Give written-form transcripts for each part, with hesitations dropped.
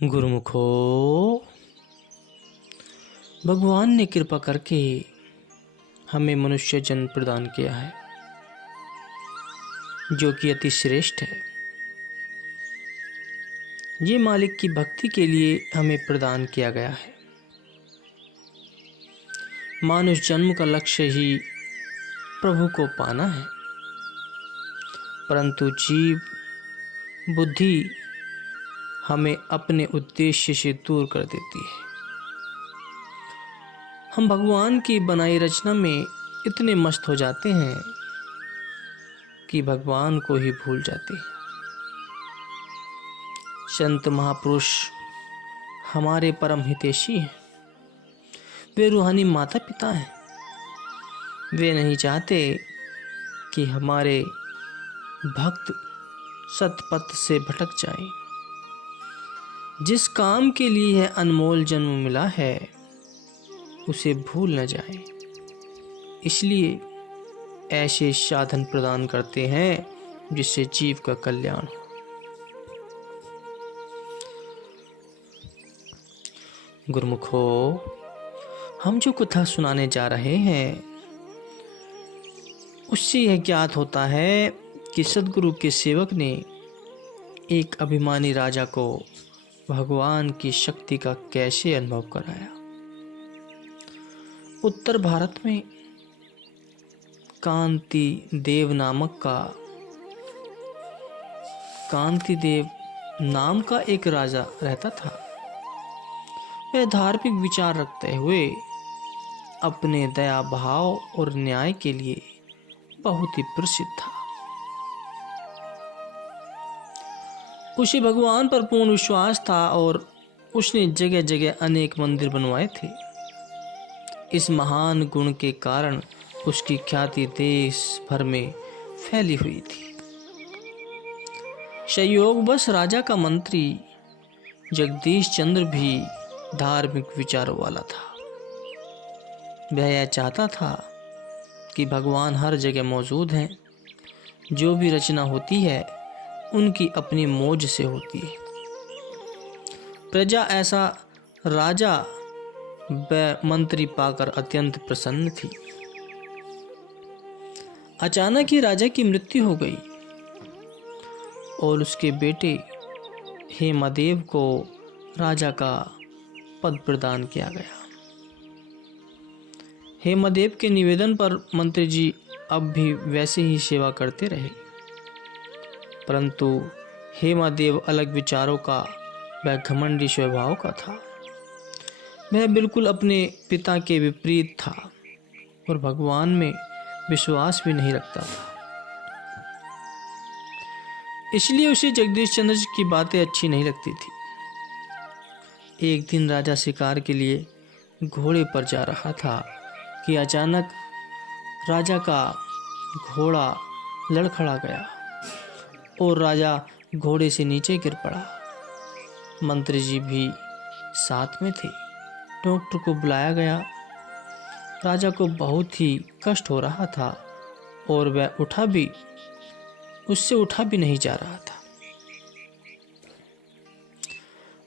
गुरुमुखो, भगवान ने कृपा करके हमें मनुष्य जन्म प्रदान किया है, जो कि अति श्रेष्ठ है। ये मालिक की भक्ति के लिए हमें प्रदान किया गया है। मानुष जन्म का लक्ष्य ही प्रभु को पाना है, परंतु जीव बुद्धि हमें अपने उद्देश्य से दूर कर देती है। हम भगवान की बनाई रचना में इतने मस्त हो जाते हैं कि भगवान को ही भूल जाते हैं। संत महापुरुष हमारे परम हितैषी हैं। वे रूहानी माता पिता हैं। वे नहीं चाहते कि हमारे भक्त सतपथ से भटक जाएं। जिस काम के लिए यह अनमोल जन्म मिला है उसे भूल न जाए, इसलिए ऐसे साधन प्रदान करते हैं जिससे जीव का कल्याण हो। गुरुमुखो, हम जो कथा सुनाने जा रहे हैं उससे यह ज्ञात होता है कि सद्गुरु के सेवक ने एक अभिमानी राजा को भगवान की शक्ति का कैसे अनुभव कराया। उत्तर भारत में कांति देव नाम का एक राजा रहता था। वह धार्मिक विचार रखते हुए अपने दया भाव और न्याय के लिए बहुत ही प्रसिद्ध था। उसे भगवान पर पूर्ण विश्वास था और उसने जगह जगह अनेक मंदिर बनवाए थे। इस महान गुण के कारण उसकी ख्याति देश भर में फैली हुई थी। संयोगवश राजा का मंत्री जगदीश चंद्र भी धार्मिक विचारों वाला था। वह यह चाहता था कि भगवान हर जगह मौजूद हैं। जो भी रचना होती है उनकी अपनी मौज से होती है। प्रजा ऐसा राजा व मंत्री पाकर अत्यंत प्रसन्न थी। अचानक ही राजा की मृत्यु हो गई और उसके बेटे हेमदेव को राजा का पद प्रदान किया गया। हेमदेव के निवेदन पर मंत्री जी अब भी वैसे ही सेवा करते रहे, परंतु हेमदेव अलग विचारों का व घमंडी स्वभाव का था। वह बिल्कुल अपने पिता के विपरीत था और भगवान में विश्वास भी नहीं रखता था। इसलिए उसे जगदीश चंद्र की बातें अच्छी नहीं लगती थी। एक दिन राजा शिकार के लिए घोड़े पर जा रहा था कि अचानक राजा का घोड़ा लड़खड़ा गया और राजा घोड़े से नीचे गिर पड़ा। मंत्री जी भी साथ में थे। डॉक्टर को बुलाया गया। राजा को बहुत ही कष्ट हो रहा था और वह उससे उठा भी नहीं जा रहा था।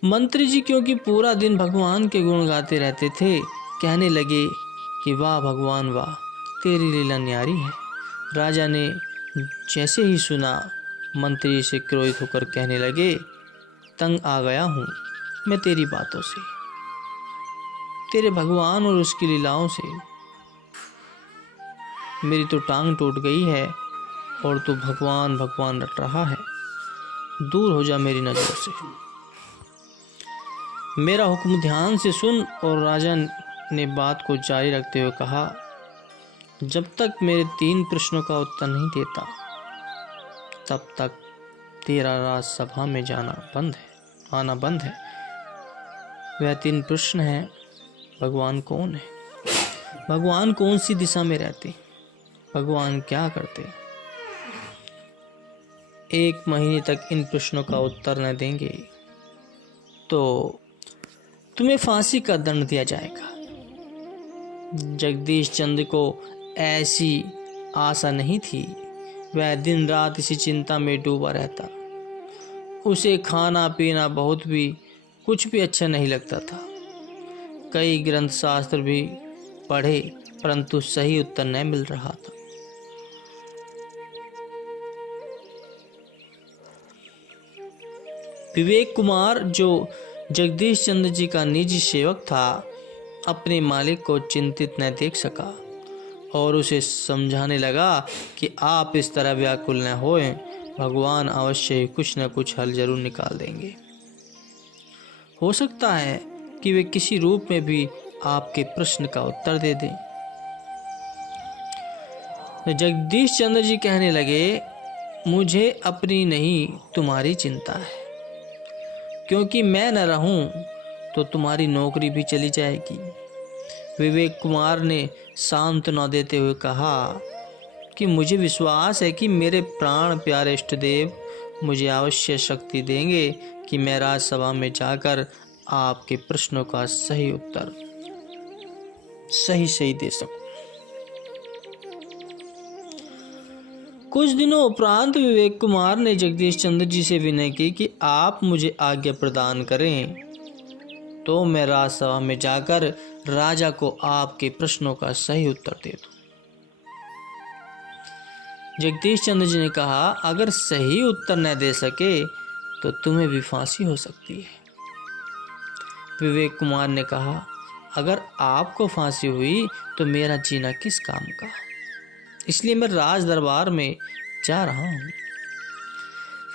मंत्री जी क्योंकि पूरा दिन भगवान के गुण गाते रहते थे, कहने लगे कि वाह भगवान वाह, तेरी लीला न्यारी है। राजा ने जैसे ही सुना, मंत्री से क्रोधित होकर कहने लगे, तंग आ गया हूँ मैं तेरी बातों से, तेरे भगवान और उसकी लीलाओं से। मेरी तो टांग टूट गई है और तू भगवान भगवान रट रहा है। दूर हो जा मेरी नजरों से। मेरा हुक्म ध्यान से सुन। और राजा ने बात को जारी रखते हुए कहा, जब तक मेरे 3 प्रश्नों का उत्तर नहीं देता तब तक तेरा राजसभा में आना बंद है। वह 3 प्रश्न हैं। भगवान कौन है? भगवान कौन सी दिशा में रहते? भगवान क्या करते? 1 महीने तक इन प्रश्नों का उत्तर न देंगे तो तुम्हें फांसी का दंड दिया जाएगा। जगदीश चंद्र को ऐसी आशा नहीं थी। वह दिन रात इसी चिंता में डूबा रहता। उसे खाना पीना बहुत भी कुछ भी अच्छा नहीं लगता था। कई ग्रंथ शास्त्र भी पढ़े, परंतु सही उत्तर नहीं मिल रहा था। विवेक कुमार, जो जगदीश चंद्र जी का निजी सेवक था, अपने मालिक को चिंतित न देख सका और उसे समझाने लगा कि आप इस तरह व्याकुल न होएं, भगवान अवश्य ही कुछ न कुछ हल जरूर निकाल देंगे। हो सकता है कि वे किसी रूप में भी आपके प्रश्न का उत्तर दे दें। जगदीश चंद्र जी कहने लगे, मुझे अपनी नहीं तुम्हारी चिंता है, क्योंकि मैं न रहूं तो तुम्हारी नौकरी भी चली जाएगी। विवेक कुमार ने सांत्वना देते हुए कहा कि मुझे विश्वास है कि मेरे प्राण प्यारे इष्ट देव मुझे अवश्य शक्ति देंगे कि मैं राजसभा में जाकर आपके प्रश्नों का सही उत्तर सही दे सकूं। कुछ दिनों उपरांत विवेक कुमार ने जगदीश चंद्र जी से विनय की कि आप मुझे आज्ञा प्रदान करें तो मैं राजसभा में जाकर राजा को आपके प्रश्नों का सही उत्तर दे दूं। जगदीश चंद्र जी ने कहा, अगर सही उत्तर न दे सके तो तुम्हें भी फांसी हो सकती है। विवेक कुमार ने कहा, अगर आपको फांसी हुई तो मेरा जीना किस काम का, इसलिए मैं राज दरबार में जा रहा हूँ।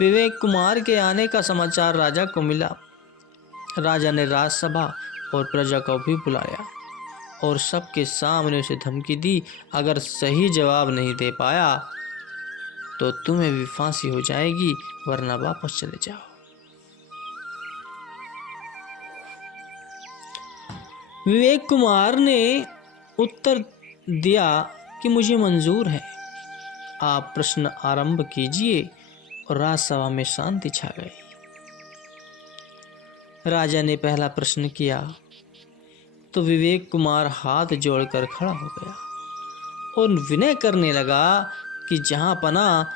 विवेक कुमार के आने का समाचार राजा को मिला। राजा ने राजसभा और प्रजा को भी बुलाया और सबके सामने उसे धमकी दी, अगर सही जवाब नहीं दे पाया तो तुम्हें भी फांसी हो जाएगी, वरना वापस चले जाओ। विवेक कुमार ने उत्तर दिया कि मुझे मंजूर है, आप प्रश्न आरंभ कीजिए, और राजसभा में शांति छा गई। राजा ने पहला प्रश्न किया तो विवेक कुमार हाथ जोड़कर खड़ा हो गया और विनय करने लगा कि जहां पना,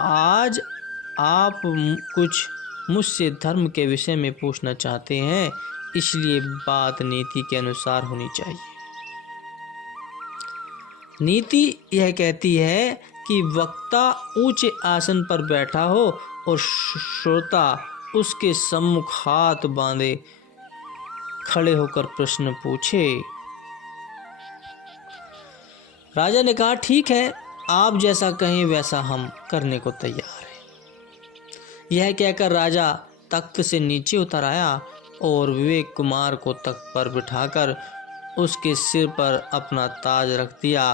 आज आप कुछ मुझसे धर्म के विषय में पूछना चाहते हैं, इसलिए बात नीति के अनुसार होनी चाहिए। नीति यह कहती है कि वक्ता ऊंचे आसन पर बैठा हो और श्रोता उसके सम्मुख हाथ बांधे खड़े होकर प्रश्न पूछे। राजा ने कहा, ठीक है, आप जैसा कहें वैसा हम करने को तैयार हैं। यह कहकर राजा तख्त से नीचे उतर आया और विवेक कुमार को तख्त पर बिठाकर उसके सिर पर अपना ताज रख दिया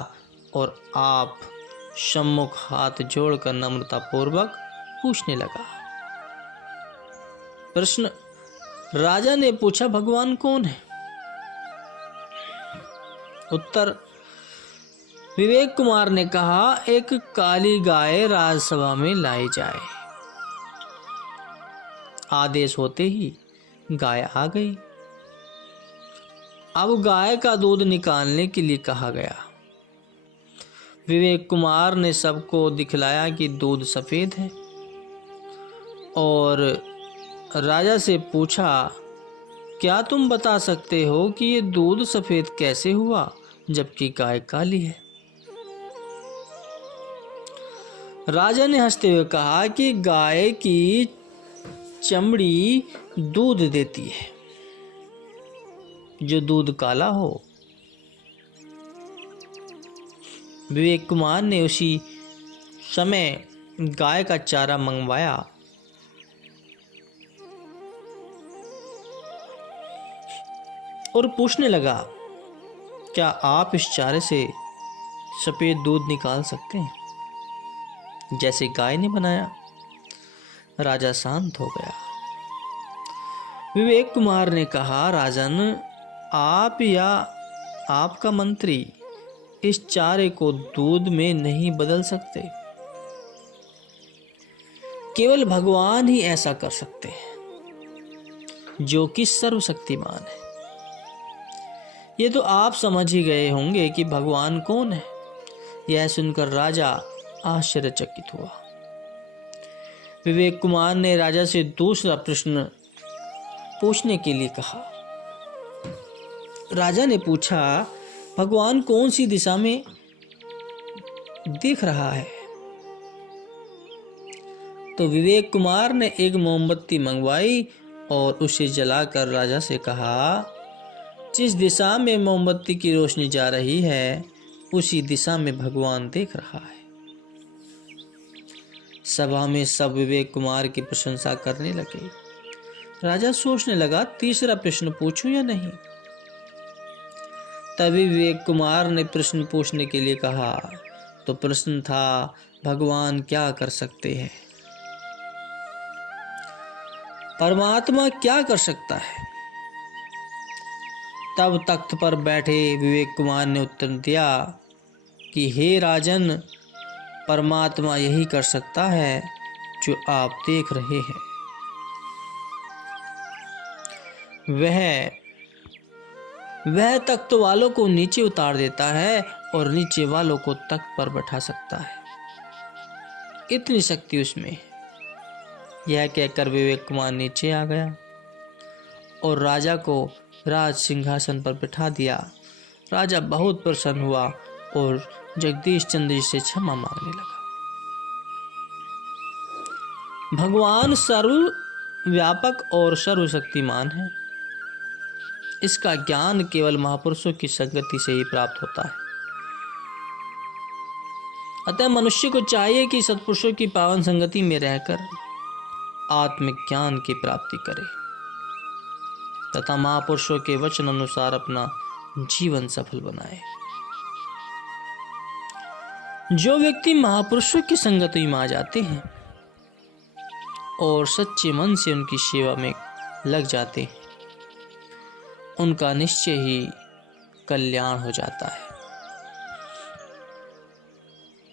और आप सम्मुख हाथ जोड़कर नम्रता पूर्वक पूछने लगा। प्रश्न, राजा ने पूछा, भगवान कौन है? उत्तर, विवेक कुमार ने कहा, एक काली गाय राजसभा में लाई जाए। आदेश होते ही गाय आ गई। अब गाय का दूध निकालने के लिए कहा गया। विवेक कुमार ने सबको दिखलाया कि दूध सफेद है और राजा से पूछा, क्या तुम बता सकते हो कि ये दूध सफेद कैसे हुआ जबकि गाय काली है? राजा ने हंसते हुए कहा कि गाय की चमड़ी दूध देती है, जो दूध काला हो। विवेक कुमार ने उसी समय गाय का चारा मंगवाया और पूछने लगा, क्या आप इस चारे से सफेद दूध निकाल सकते हैं जैसे गाय ने बनाया? राजा शांत हो गया। विवेक कुमार ने कहा, राजन, आप या आपका मंत्री इस चारे को दूध में नहीं बदल सकते। केवल भगवान ही ऐसा कर सकते हैं, जो कि सर्वशक्तिमान है। ये तो आप समझ ही गए होंगे कि भगवान कौन है। यह सुनकर राजा आश्चर्यचकित हुआ। विवेक कुमार ने राजा से दूसरा प्रश्न पूछने के लिए कहा। राजा ने पूछा, भगवान कौन सी दिशा में देख रहा है? तो विवेक कुमार ने एक मोमबत्ती मंगवाई और उसे जलाकर राजा से कहा, जिस दिशा में मोमबत्ती की रोशनी जा रही है उसी दिशा में भगवान देख रहा है। सभा में सब विवेक कुमार की प्रशंसा करने लगे। राजा सोचने लगा, तीसरा प्रश्न पूछूं या नहीं। तभी विवेक कुमार ने प्रश्न पूछने के लिए कहा। तो प्रश्न था, भगवान क्या कर सकते हैं? परमात्मा क्या कर सकता है? तब तख्त पर बैठे विवेक कुमार ने उत्तर दिया कि हे राजन, परमात्मा यही कर सकता है जो आप देख रहे हैं। वह तख्त वालों को नीचे उतार देता है और नीचे वालों को तख्त पर बैठा सकता है, इतनी शक्ति उसमें। यह कहकर विवेक कुमार नीचे आ गया और राजा को राज सिंहासन पर बिठा दिया। राजा बहुत प्रसन्न हुआ और जगदीश चंद्र जी से क्षमा मांगने लगा। भगवान सर्वव्यापक और सर्वशक्तिमान है। इसका ज्ञान केवल महापुरुषों की संगति से ही प्राप्त होता है। अतः मनुष्य को चाहिए कि सत्पुरुषों की पावन संगति में रहकर आत्मिक ज्ञान की प्राप्ति करे तथा महापुरुषों के वचन अनुसार अपना जीवन सफल बनाए। जो व्यक्ति महापुरुषों की संगति में आ जाते हैं और सच्चे मन से उनकी सेवा में लग जाते हैं, उनका निश्चय ही कल्याण हो जाता है।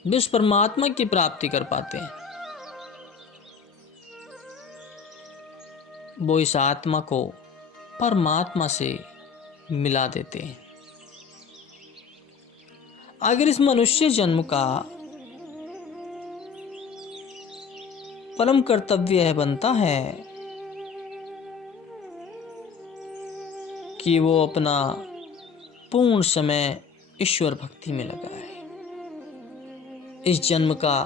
वे उस परमात्मा की प्राप्ति कर पाते हैं। वो इस आत्मा को परमात्मा से मिला देते हैं। अगर इस मनुष्य जन्म का परम कर्तव्य बनता है कि वो अपना पूर्ण समय ईश्वर भक्ति में लगाए। इस जन्म का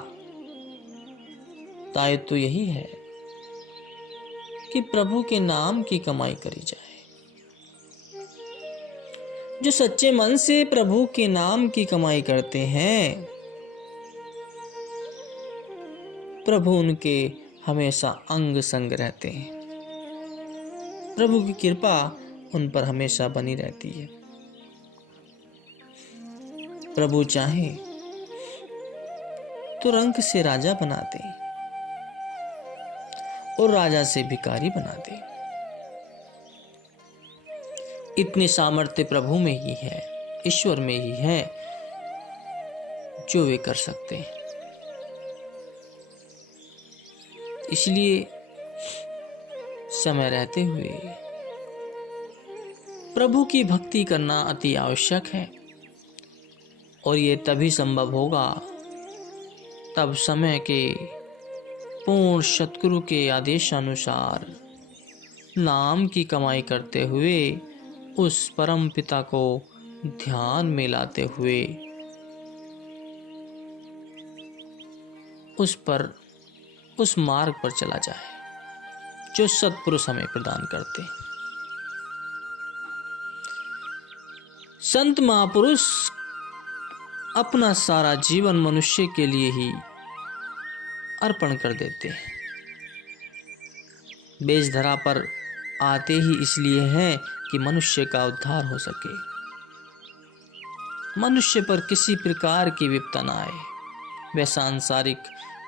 दायित्व तो यही है कि प्रभु के नाम की कमाई करी जाए। जो सच्चे मन से प्रभु के नाम की कमाई करते हैं, प्रभु उनके हमेशा अंग संग रहते हैं। प्रभु की कृपा उन पर हमेशा बनी रहती है। प्रभु चाहे तो रंक से राजा बना दे और राजा से भिखारी बना दे। इतनी सामर्थ्य प्रभु में ही है, ईश्वर में ही है, जो वे कर सकते हैं। इसलिए समय रहते हुए प्रभु की भक्ति करना अति आवश्यक है और ये तभी संभव होगा तब समय के पूर्ण सतगुरु के आदेशानुसार नाम की कमाई करते हुए उस परम पिता को ध्यान में लाते हुए उस मार्ग पर चला जाए जो सत्पुरुष हमें प्रदान करते हैं। संत महापुरुष अपना सारा जीवन मनुष्य के लिए ही अर्पण कर देते हैं। बेज धरा पर आते ही इसलिए हैं कि मनुष्य का उद्धार हो सके, मनुष्य पर किसी प्रकार की विपदा न आए। वे सांसारिक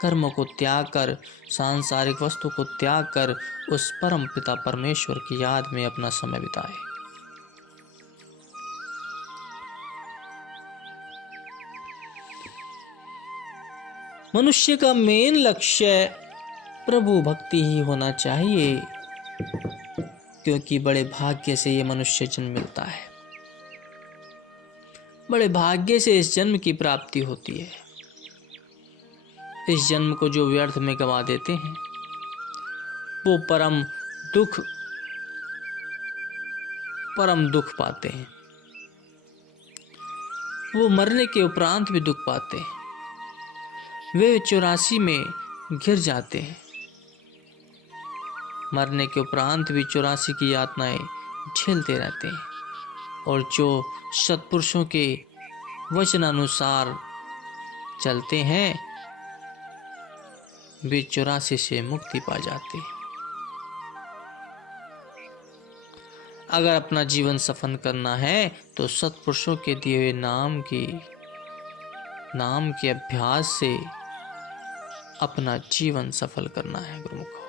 कर्मों को त्याग कर, सांसारिक वस्तु को त्याग कर उस परम पिता परमेश्वर की याद में अपना समय बिताए। मनुष्य का मेन लक्ष्य प्रभु भक्ति ही होना चाहिए, क्योंकि बड़े भाग्य से ये मनुष्य जन्म मिलता है। बड़े भाग्य से इस जन्म की प्राप्ति होती है। इस जन्म को जो व्यर्थ में गंवा देते हैं वो परम दुख परम दुख पाते हैं। वो मरने के उपरांत भी दुख पाते हैं। वे 84 में घिर जाते हैं। मरने के उपरांत भी 84 की यातनाएं झेलते रहते हैं और जो सत्पुरुषों के वचनानुसार चलते हैं वे 84 से मुक्ति पा जाते हैं। अगर अपना जीवन सफल करना है तो सत्पुरुषों के दिए हुए नाम के अभ्यास से अपना जीवन सफल करना है गुरुमुख।